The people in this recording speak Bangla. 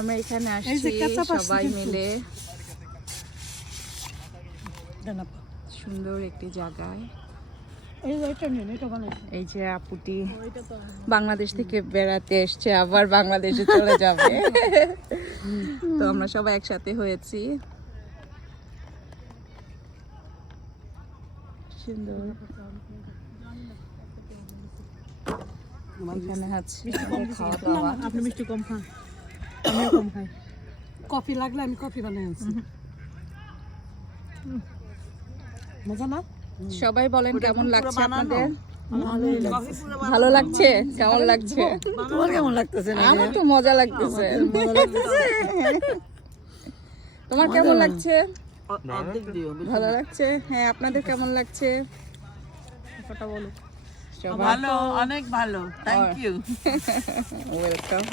আমরা এখানে আসছি সবাই মিলে সুন্দর একটি জায়গায়। এই যে আপুটি বাংলাদেশ থেকে বেড়াতে এসছে, আবার বাংলাদেশে চলে যাবে। তো আমরা সবাই একসাথে হয়েছি। সুন্দর এখানে আছে খাওয়া দাওয়া। আপনি মিষ্টি কম খান, আমিও কম খাই। কফি লাগলে আমি কফি বানিয়ে আনছি। মজা না? সবাই বলেন কেমন লাগছে আপনাদের? ভালো লাগছে? কেমন লাগছে? তোমার কেমন লাগতেছে? আমার তো মজা লাগতেছে। তোমার কেমন লাগছে? ভালো লাগছে। হ্যাঁ, আপনাদের কেমন লাগছে? কথা বলো। ভালো, অনেক ভালো, থ্যাংক ইউ। ওয়েলকাম।